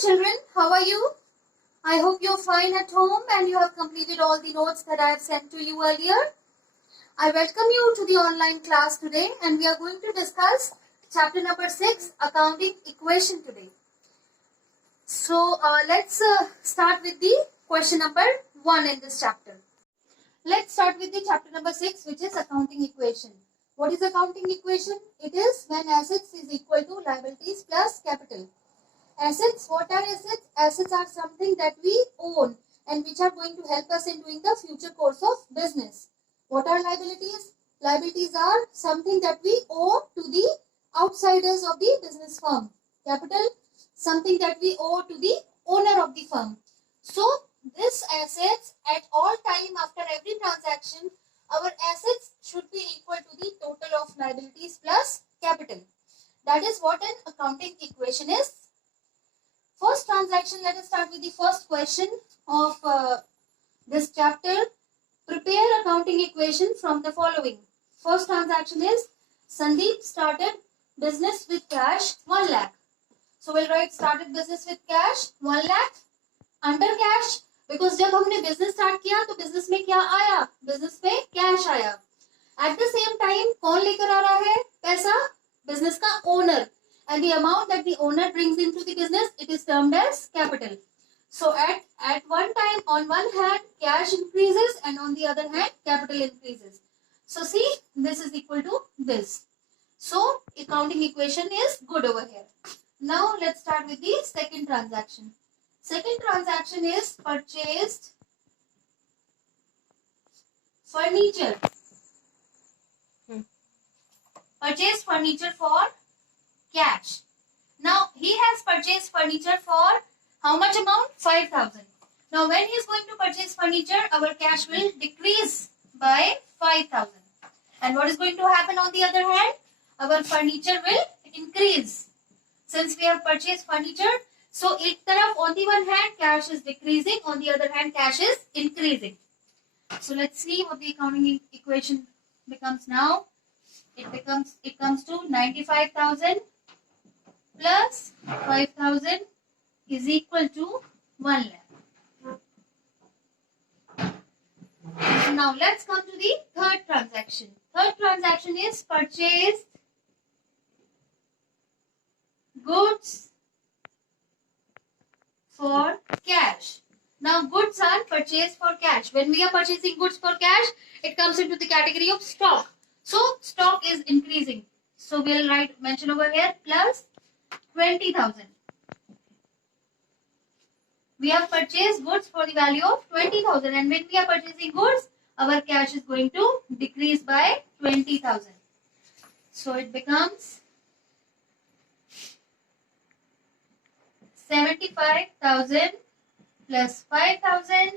children, how are you? I hope you're fine at home and you have completed all the notes that I have sent to you earlier. I welcome you to the online class today and we are going to discuss chapter number 6, accounting equation today. So let's start with the question number 1 in this chapter. Let's start with the chapter number 6, which is accounting equation. What is accounting equation? It is when assets is equal to liabilities plus capital. Assets, what are assets? Assets are something that we own and which are going to help us in doing the future course of business. What are liabilities? Liabilities are something that we owe to the outsiders of the business firm. Capital, something that we owe to the owner of the firm. So, this assets at all time after every transaction, our assets should be equal to the total of liabilities plus capital. That is what an accounting equation is. First transaction, let us start with the first question of this chapter. Prepare accounting equation from the following. First transaction is Sandeep started business with cash 1 lakh. So we'll write started business with cash 1 lakh under cash because जब हमने business start किया तो business में क्या आया? Business में cash आया. At the same time कौन लेकर आ रहा है पैसा? Business का owner. And the amount that the owner brings into the business, it is termed as capital. So at one time, on one hand, cash increases and on the other hand, capital increases. So see, this is equal to this. So accounting equation is good over here. Now let's start with the second transaction. Second transaction is purchased furniture. Purchased furniture for cash. Now he has purchased furniture for how much amount? 5,000. Now when he is going to purchase furniture, our cash will decrease by 5,000. And what is going to happen on the other hand? Our furniture will increase. Since we have purchased furniture, so एक तरफ on the one hand cash is decreasing, on the other hand cash is increasing. So let's see what the accounting equation becomes now. It comes to 95,000 plus 5,000 is equal to 1 lakh. So now let's come to the third transaction. Third transaction is purchased goods for cash. Now goods are purchased for cash. When we are purchasing goods for cash, it comes into the category of stock. So stock is increasing. So we'll mention over here plus 20,000. We have purchased goods for the value of 20,000 and when we are purchasing goods, our cash is going to decrease by 20,000. So it becomes 75,000 plus 5,000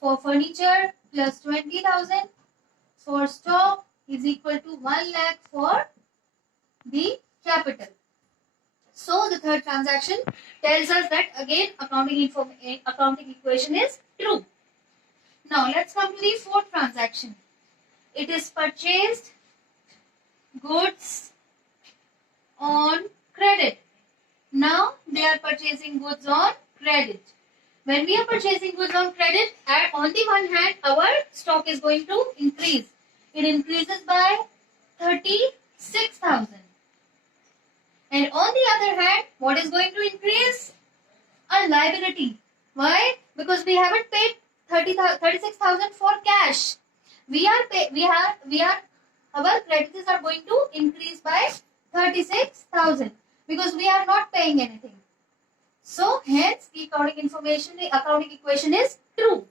for furniture plus 20,000 for stock is equal to 1 lakh for the capital. So the third transaction tells us that again accounting equation is true. Now let's come to the fourth transaction. It is purchased goods on credit. Now they are purchasing goods on credit. When we are purchasing goods on credit, on the one hand our stock is going to increase. It increases by 36,000. And on the other hand, what is going to increase? A liability. Why? Because we haven't paid 36,000 for cash. Our creditors are going to increase by 36,000 because we are not paying anything. So hence the accounting equation is true.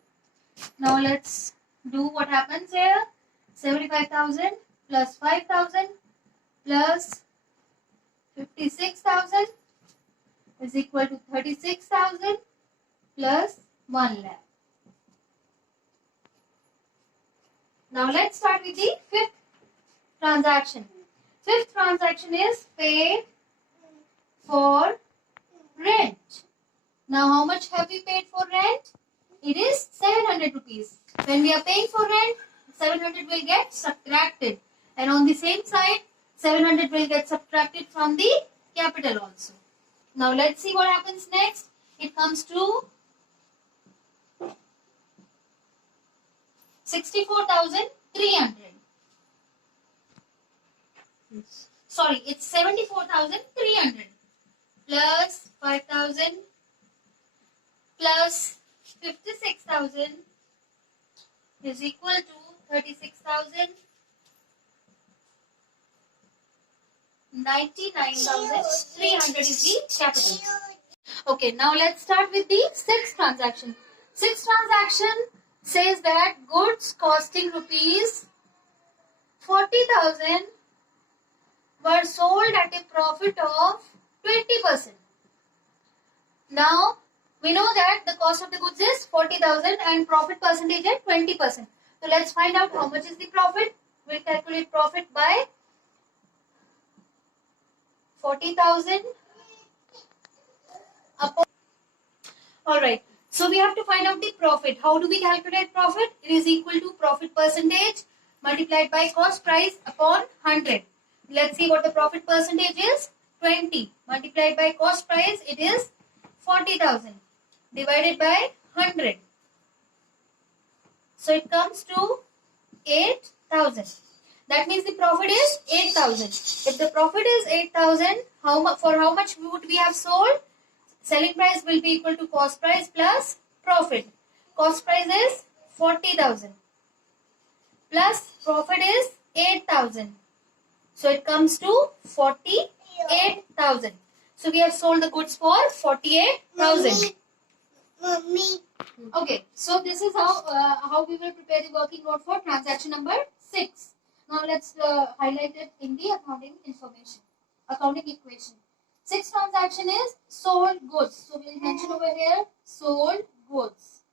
Now let's do what happens here. 75,000 plus 5,000 plus 56,000 is equal to 36,000 plus 1 lakh. Now let's start with the fifth transaction. Fifth transaction is paid for rent. Now how much have we paid for rent? It is 700 rupees. When we are paying for rent, 700 will get subtracted. And on the same side, 700 will get subtracted from the capital also. Now let's see what happens next. It comes to 64,300. Sorry, it's 74,300 plus 5,000 plus 56,000 is equal to 36,000. 99,300 is the capital. Okay, now let's start with the sixth transaction. Sixth transaction says that goods costing rupees 40,000 were sold at a profit of 20%. Now, we know that the cost of the goods is 40,000 and profit percentage at 20%. So, let's find out how much is the profit. We'll calculate profit by 40,000 upon. Alright, so we have to find out the profit. How do we calculate profit? It is equal to profit percentage multiplied by cost price upon 100. Let's see what the profit percentage is. 20 multiplied by cost price, it is 40,000 divided by 100. So it comes to 8,000. That means the profit is 8,000. If the profit is 8,000, for how much would we have sold? Selling price will be equal to cost price plus profit. Cost price is 40,000 plus profit is 8,000. So it comes to 48,000. So we have sold the goods for 48,000. Okay, so this is how we will prepare the working note for transaction number 6. Now let's highlight it in the accounting equation. Sixth transaction is sold goods. So we will mention over here sold goods.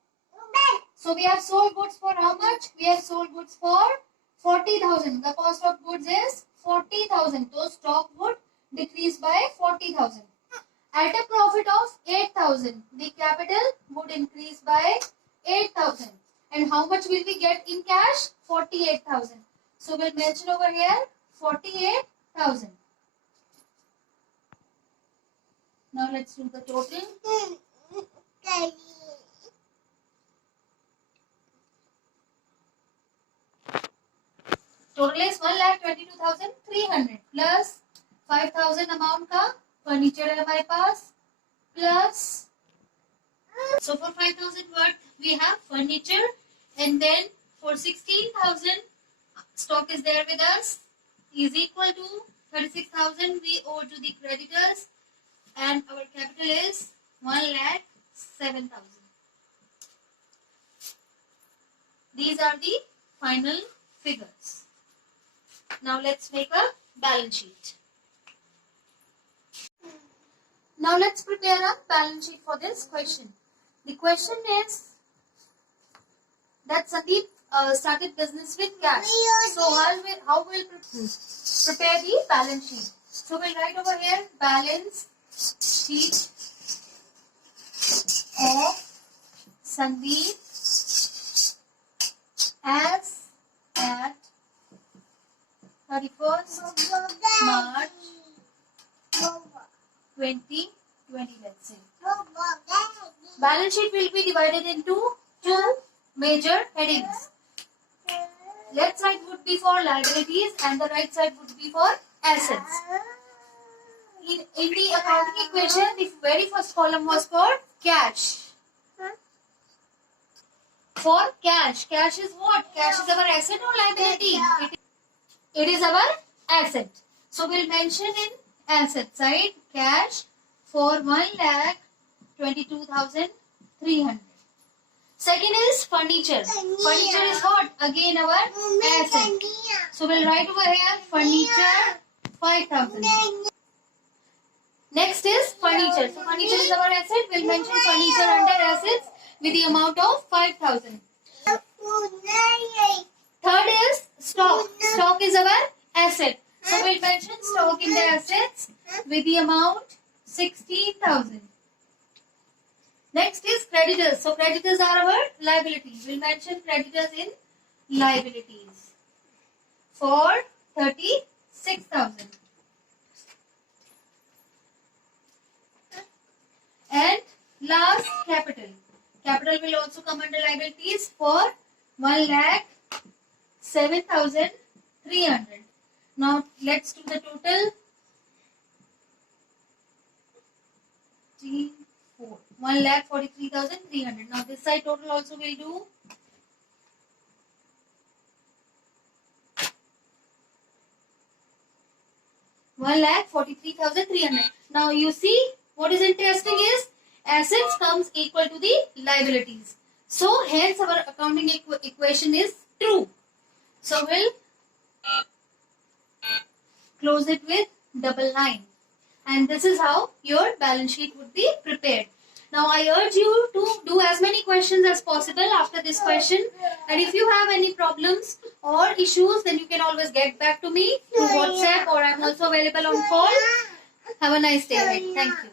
So we have sold goods for how much? We have sold goods for 40,000. The cost of goods is 40,000. So stock would decrease by 40,000. At a profit of 8,000, the capital would increase by 8,000. And how much will we get in cash? 48,000. So we'll mention over here 48,000. Now let's do the total. Total is 1,22,300 plus 5,000 amount का furniture है हमारे पास plus. So for 5,000 worth we have furniture, and then for 16,000 stock is there with us is equal to 36,000 we owe to the creditors, and our capital is 1,07,000. These are the final figures. Now let's make a balance sheet. Now let's prepare a balance sheet for this question. The question is that Sandeep started business with cash. So how will prepare the balance sheet? So we'll write over here balance sheet of Sandeep as at 31st March 2020, let's say. Balance sheet will be divided into two major headings. Left side would be for liabilities and the right side would be for assets. In the accounting equation, the very first column was for cash. For cash. Cash is what? Cash is our asset or liability? It is our asset. So we'll mention in asset side cash for 1,22,300. Second is furniture. Furniture is what? Again our asset. So we'll write over here furniture 5,000. Next is furniture. So furniture is our asset. We'll mention furniture under assets with the amount of 5,000. Third is stock. Stock is our asset. So we'll mention stock in the assets with the amount 16,000. Next is creditors. So creditors are our liabilities. We'll mention creditors in liabilities for 36,000. Last, capital. Capital will also come under liabilities for 1,07,300. Now let's do the total. 1,43,300. Now this side total also will do 1,43,300. Now you see what is interesting is assets comes equal to the liabilities. So hence our accounting equation is true. So we'll close it with 99. And this is how your balance sheet would be prepared. Now I urge you to do as many questions as possible after this question. And if you have any problems or issues, then you can always get back to me through WhatsApp, or I'm also available on call. Have a nice day ahead. Thank you.